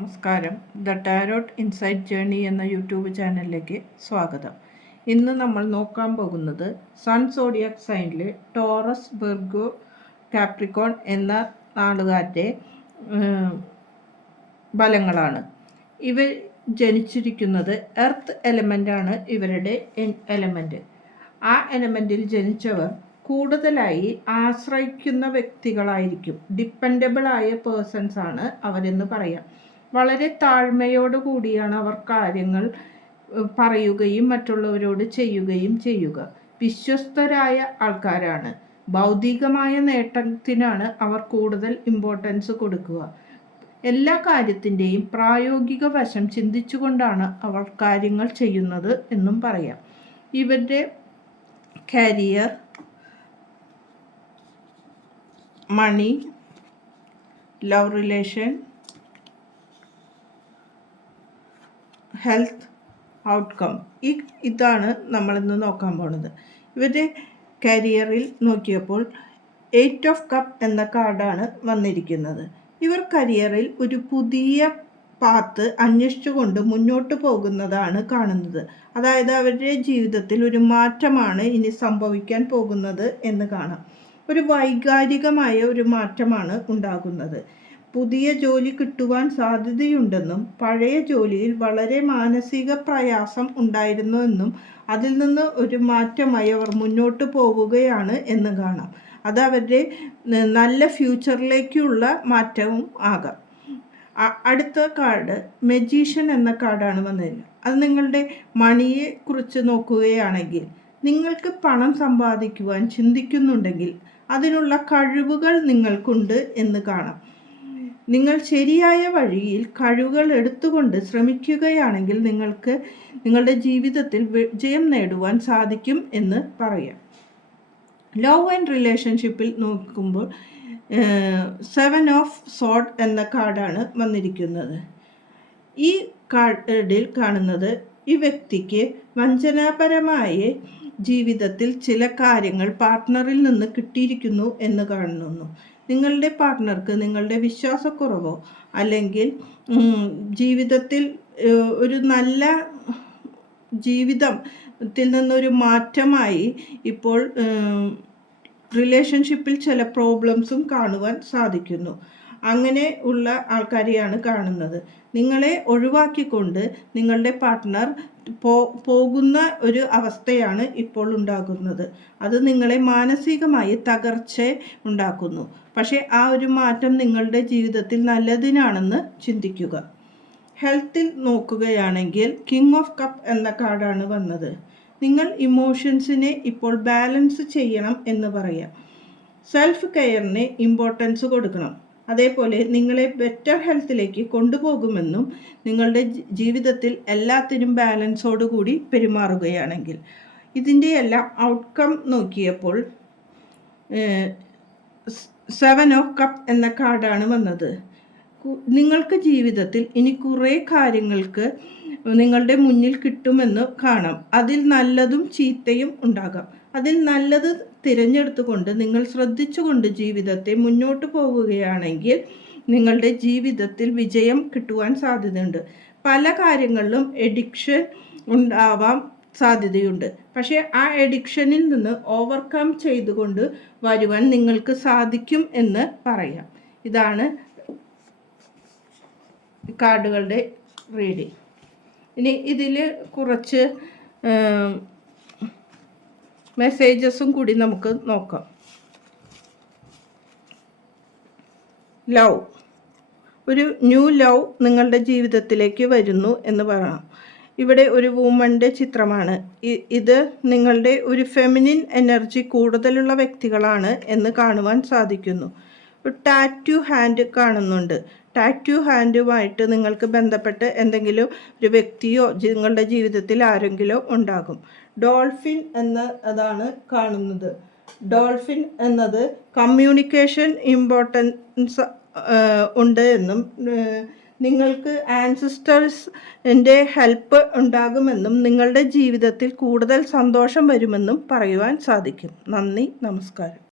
നമസ്കാരം. The tarot insight journey എന്ന YouTube ചാനലിലേക്ക് സ്വാഗതം. ഇന്ന് നമ്മൾ നോക്കാൻ പോകുന്നത് സൺ സോഡിയാക് സൈനിലെ ടോറസ്, വെർഗോ, കാപ്രിക്കോൺ എന്ന നാളുകാരുടെ ഫലങ്ങളാണ്. ഇവർ ജനിച്ചിരിക്കുന്നത് എർത്ത് എലമെൻ്റാണ് ഇവരുടെ എലമെൻ്റ്. ആ എലമെൻറ്റിൽ ജനിച്ചവർ കൂടുതലായി ആശ്രയിക്കുന്ന വ്യക്തികളായിരിക്കും. ഡിപ്പെൻഡബിളായ പേഴ്സൺസ് ആണ് അവരെന്ന് പറയാം. വളരെ താഴ്മയോടുകൂടിയാണ് അവർ കാര്യങ്ങൾ പറയുകയും മറ്റുള്ളവരോട് ചെയ്യുകയും ചെയ്യുക. വിശ്വസ്തരായ ആൾക്കാരാണ്. ഭൗതികമായ നേട്ടത്തിനാണ് അവർ കൂടുതൽ ഇമ്പോർട്ടൻസ് കൊടുക്കുക. എല്ലാ കാര്യത്തിൻ്റെയും പ്രായോഗിക വശം ചിന്തിച്ചുകൊണ്ടാണ് അവർ കാര്യങ്ങൾ ചെയ്യുന്നത് എന്നും പറയാം. ഇവരുടെ കരിയർ, മണി, ലവ് റിലേഷൻ, ഹെൽത്ത് ഔട്ട്കം, ഇതാണ് നമ്മളിന്ന് നോക്കാൻ പോകുന്നത്. ഇവരുടെ കരിയറിൽ നോക്കിയപ്പോൾ 8 ഓഫ് കപ്പ് എന്ന കാർഡാണ് വന്നിരിക്കുന്നത്. ഇവർ കരിയറിൽ ഒരു പുതിയ പാത്ത് അന്വേഷിച്ചുകൊണ്ട് മുന്നോട്ട് പോകുന്നതാണ് കാണുന്നത്. അതായത് അവരുടെ ജീവിതത്തിൽ ഒരു മാറ്റമാണ് ഇനി സംഭവിക്കാൻ പോകുന്നത് എന്ന് കാണാം. ഒരു വൈകാരികമായ ഒരു മാറ്റമാണ് ഉണ്ടാകുന്നത്. പുതിയ ജോലി കിട്ടുവാൻ സാധ്യതയുണ്ടെന്നും പഴയ ജോലിയിൽ വളരെ മാനസിക പ്രയാസം ഉണ്ടായിരുന്നുവെന്നും അതിൽ നിന്ന് ഒരു മാറ്റമായി അവർ മുന്നോട്ട് പോവുകയാണ് എന്ന് കാണാം. അത് അവരുടെ നല്ല ഫ്യൂച്ചറിലേക്കുള്ള മാറ്റവും ആകാം. അടുത്ത കാർഡ് മജീഷ്യൻ എന്ന കാർഡാണ് വന്നത്. അത് നിങ്ങളുടെ മണിയെ കുറിച്ച് നോക്കുകയാണെങ്കിൽ, നിങ്ങൾക്ക് പണം സമ്പാദിക്കുവാൻ ചിന്തിക്കുന്നുണ്ടെങ്കിൽ അതിനുള്ള കഴിവുകൾ നിങ്ങൾക്കുണ്ട് എന്ന് കാണാം. നിങ്ങൾ ശരിയായ വഴിയിൽ കഴിവുകൾ എടുത്തുകൊണ്ട് ശ്രമിക്കുകയാണെങ്കിൽ നിങ്ങൾക്ക് നിങ്ങളുടെ ജീവിതത്തിൽ വിജയം നേടുവാൻ സാധിക്കും എന്ന് പറയാം. ലവ് ആൻഡ് റിലേഷൻഷിപ്പിൽ നോക്കുമ്പോൾ 7 ഓഫ് സോർഡ് എന്ന കാർഡാണ് വന്നിരിക്കുന്നത്. ഈ കാർഡിൽ കാണുന്നത് ഈ വ്യക്തിക്ക് വഞ്ചനാപരമായ ജീവിതത്തിൽ ചില കാര്യങ്ങൾ പാർട്ട്ണറിൽ നിന്ന് കിട്ടിയിരിക്കുന്നു എന്ന് കാണുന്നു. നിങ്ങളുടെ പാർട്ട്ണർക്ക് നിങ്ങളുടെ വിശ്വാസക്കുറവോ അല്ലെങ്കിൽ ജീവിതത്തിൽ ഒരു നല്ല ജീവിതത്തിൽ നിന്നൊരു മാറ്റമായി ഇപ്പോൾ റിലേഷൻഷിപ്പിൽ ചില പ്രോബ്ലംസും കാണുവാൻ സാധിക്കുന്നു. അങ്ങനെ ഉള്ള ആൾക്കാരെയാണ് കാണുന്നത്. നിങ്ങളെ ഒഴിവാക്കിക്കൊണ്ട് നിങ്ങളുടെ പാർട്ട്ണർ പോകുന്ന ഒരു അവസ്ഥയാണ് ഇപ്പോൾ ഉണ്ടാകുന്നത്. അത് നിങ്ങളെ മാനസികമായി തകർച്ച ഉണ്ടാക്കുന്നു. പക്ഷേ ആ ഒരു മാറ്റം നിങ്ങളുടെ ജീവിതത്തിൽ നല്ലതിനാണെന്ന് ചിന്തിക്കുക. ഹെൽത്തിൽ നോക്കുകയാണെങ്കിൽ കിങ് ഓഫ് കപ്പ് എന്ന കാർഡാണ് വന്നത്. നിങ്ങൾ ഇമോഷൻസിനെ ഇപ്പോൾ ബാലൻസ് ചെയ്യണം എന്ന് പറയാം. സെൽഫ് കെയറിന് ഇമ്പോർട്ടൻസ് കൊടുക്കണം. അതേപോലെ നിങ്ങളെ ബെറ്റർ ഹെൽത്തിലേക്ക് കൊണ്ടുപോകുമെന്നും നിങ്ങളുടെ ജീവിതത്തിൽ എല്ലാത്തിനും ബാലൻസോടുകൂടി പെരുമാറുകയാണെങ്കിൽ. ഇതിൻ്റെ എല്ലാം ഔട്ട്കം നോക്കിയപ്പോൾ 7 ഓഫ് കപ്പ് എന്ന കാർഡാണ് വന്നത്. നിങ്ങൾക്ക് ജീവിതത്തിൽ ഇനി കുറേ കാര്യങ്ങൾക്ക് നിങ്ങളുടെ മുന്നിൽ കിട്ടുമെന്ന് കാണാം. അതിൽ നല്ലതും ചീത്തയും ഉണ്ടാകാം. അതിൽ നല്ലത് തിരഞ്ഞെടുത്തുകൊണ്ട് നിങ്ങൾ ശ്രദ്ധിച്ചുകൊണ്ട് ജീവിതത്തെ മുന്നോട്ട് പോവുകയാണെങ്കിൽ നിങ്ങളുടെ ജീവിതത്തിൽ വിജയം കിട്ടുവാൻ സാധ്യതയുണ്ട്. പല കാര്യങ്ങളിലും എഡിക്ഷൻ ഉണ്ടാവാൻ സാധ്യതയുണ്ട്. പക്ഷേ ആ എഡിക്ഷനിൽ നിന്ന് ഓവർകം ചെയ്തുകൊണ്ട് വരുവാൻ നിങ്ങൾക്ക് സാധിക്കും എന്ന് പറയാം. ഇതാണ് കാർഡുകളുടെ റീഡിങ്. ഇനി ഇതിൽ കുറച്ച് മെസ്സേജസും കൂടി നമുക്ക് നോക്കാം. ലവ്, ഒരു ന്യൂ ലവ് നിങ്ങളുടെ ജീവിതത്തിലേക്ക് വരുന്നു എന്ന് പറയാം. ഇവിടെ ഒരു വുമൻ്റെ ചിത്രമാണ്. ഇത് നിങ്ങളുടെ ഒരു ഫെമിനിൻ എനർജി കൂടുതലുള്ള വ്യക്തികളാണ് എന്ന് കാണുവാൻ സാധിക്കുന്നു. ഒരു ടാറ്റു ഹാൻഡ് കാണുന്നുണ്ട്. ടാറ്റു ഹാൻഡുമായിട്ട് നിങ്ങൾക്ക് ബന്ധപ്പെട്ട് എന്തെങ്കിലും ഒരു വ്യക്തിയോ നിങ്ങളുടെ ജീവിതത്തിൽ ആരെങ്കിലോ ഉണ്ടാകും. ഡോൾഫിൻ അതാണ് കാണുന്നത്. ഡോൾഫിൻ എന്നത് കമ്മ്യൂണിക്കേഷൻ ഇമ്പോർട്ടൻസ് ഉണ്ട് എന്നും നിങ്ങൾക്ക് ആൻസിസ്റ്റേഴ്സിൻ്റെ ഹെൽപ്പ് ഉണ്ടാകുമെന്നും നിങ്ങളുടെ ജീവിതത്തിൽ കൂടുതൽ സന്തോഷം വരുമെന്നും പറയുവാൻ സാധിക്കും. നന്ദി, നമസ്കാരം.